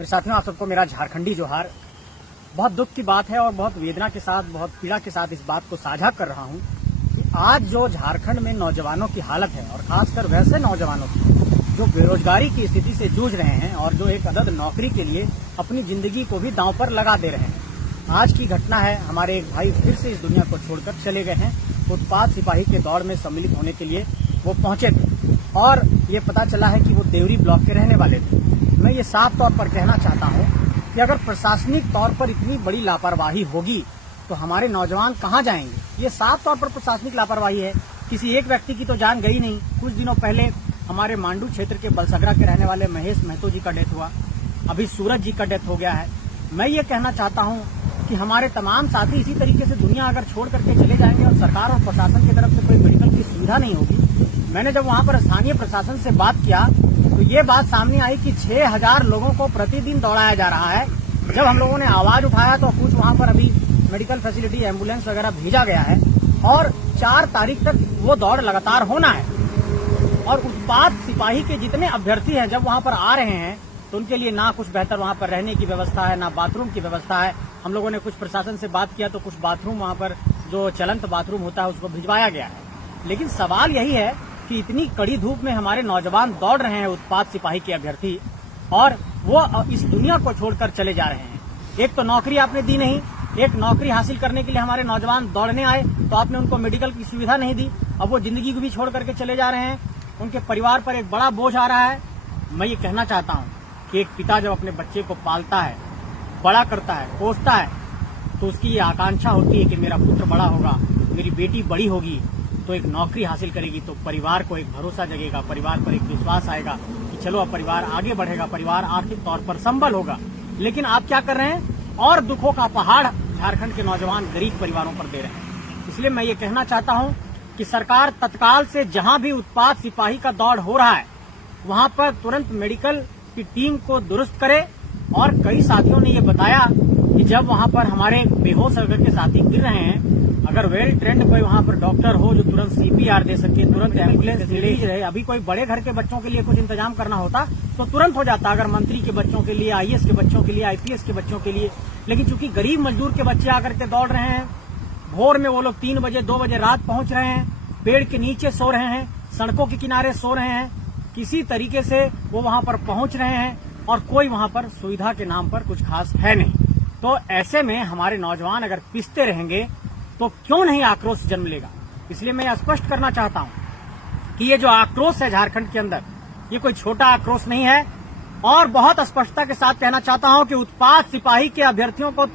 मेरे साथियों, आप सबको मेरा झारखंडी जोहार। बहुत दुख की बात है और बहुत वेदना के साथ, बहुत पीड़ा के साथ इस बात को साझा कर रहा हूं कि आज जो झारखंड में नौजवानों की हालत है, और खासकर वैसे नौजवानों की जो बेरोजगारी की स्थिति से जूझ रहे हैं और जो एक अदद नौकरी के लिए अपनी जिंदगी को भी दांव पर लगा दे रहे हैं। आज की घटना है, हमारे एक भाई फिर से इस दुनिया को छोड़कर चले गए हैं। उत्पाद सिपाही के दौड़ में सम्मिलित होने के लिए वो पहुंचे थे और ये पता चला है कि वो देवरी ब्लॉक के रहने वाले थे। मैं ये साफ तौर पर कहना चाहता हूं कि अगर प्रशासनिक तौर पर इतनी बड़ी लापरवाही होगी तो हमारे नौजवान कहां जाएंगे। ये साफ तौर पर प्रशासनिक लापरवाही है। किसी एक व्यक्ति की तो जान गई नहीं। कुछ दिनों पहले हमारे मांडू क्षेत्र के बलसगरा के रहने वाले महेश महतो जी का डेथ हुआ, अभी सूरज जी का डेथ हो गया है। मैं ये कहना चाहता हूं कि हमारे तमाम साथी इसी तरीके से दुनिया अगर छोड़ करके चले जाएंगे और सरकार और प्रशासन की तरफ से कोई मेडिकल की सुविधा नहीं होगी। मैंने जब वहां पर स्थानीय प्रशासन से बात किया तो ये बात सामने आई कि 6000 लोगों को प्रतिदिन दौड़ाया जा रहा है। जब हम लोगों ने आवाज उठाया तो कुछ वहां पर अभी मेडिकल फैसिलिटी, एम्बुलेंस वगैरह भेजा गया है और 4 तारीख तक वो दौड़ लगातार होना है। और उत्पाद सिपाही के जितने अभ्यर्थी हैं जब वहां पर आ रहे हैं तो उनके लिए ना कुछ बेहतर वहां पर रहने की व्यवस्था है, ना बाथरूम की व्यवस्था है। हम लोगों ने कुछ प्रशासन से बात किया तो कुछ बाथरूम वहां पर जो चलंत बाथरूम होता है उसको भिजवाया गया है। लेकिन सवाल यही है कि इतनी कड़ी धूप में हमारे नौजवान दौड़ रहे हैं, उत्पाद सिपाही के अभ्यर्थी, और वो इस दुनिया को छोड़कर चले जा रहे हैं। एक तो नौकरी आपने दी नहीं, एक नौकरी हासिल करने के लिए हमारे नौजवान दौड़ने आए तो आपने उनको मेडिकल की सुविधा नहीं दी। अब वो जिंदगी को भी छोड़ करके चले जा रहे हैं। उनके परिवार पर एक बड़ा बोझ आ रहा है। मैं ये कहना चाहता हूँ कि एक पिता जब अपने बच्चे को पालता है, बड़ा करता है, पोसता है, तो उसकी ये आकांक्षा होती है कि मेरा पुत्र बड़ा होगा, मेरी बेटी बड़ी होगी तो एक नौकरी हासिल करेगी तो परिवार को एक भरोसा जगेगा, परिवार पर एक विश्वास आएगा कि चलो अब परिवार आगे बढ़ेगा, परिवार आर्थिक तौर पर संबल होगा। लेकिन आप क्या कर रहे हैं, और दुखों का पहाड़ झारखंड के नौजवान गरीब परिवारों पर दे रहे हैं। इसलिए मैं ये कहना चाहता हूँ कि सरकार तत्काल से जहां भी उत्पाद सिपाही का दौड़ हो रहा है वहां पर तुरंत मेडिकल की टीम को दुरुस्त करे। और कई साथियों ने ये बताया कि जब वहां पर हमारे बेहोश होकर के साथी गिर रहे हैं, अगर वेल ट्रेंड कोई वहां पर डॉक्टर हो जो तुरंत सीपीआर दे सके, तुरंत एम्बुलेंस ले रहे। अभी कोई बड़े घर के बच्चों के लिए कुछ इंतजाम करना होता तो तुरंत हो जाता, अगर मंत्री के बच्चों के लिए, आईएएस के बच्चों के लिए, आईपीएस के बच्चों के लिए। लेकिन चूंकि गरीब मजदूर के बच्चे आकर के दौड़ रहे हैं, भोर में वो लोग 3 बजे 2 बजे रात पहुंच रहे हैं, पेड़ के नीचे सो रहे हैं, सड़कों के किनारे सो रहे हैं, किसी तरीके से वो वहां पर पहुंच रहे हैं और कोई वहां पर सुविधा के नाम पर कुछ खास है नहीं। तो ऐसे में हमारे नौजवान अगर पिसते रहेंगे तो क्यों नहीं आक्रोश जन्म लेगा। इसलिए मैं स्पष्ट करना चाहता हूं कि ये जो आक्रोश है झारखंड के अंदर, ये कोई छोटा आक्रोश नहीं है। और बहुत स्पष्टता के साथ कहना चाहता हूं कि उत्पाद सिपाही के अभ्यर्थियों को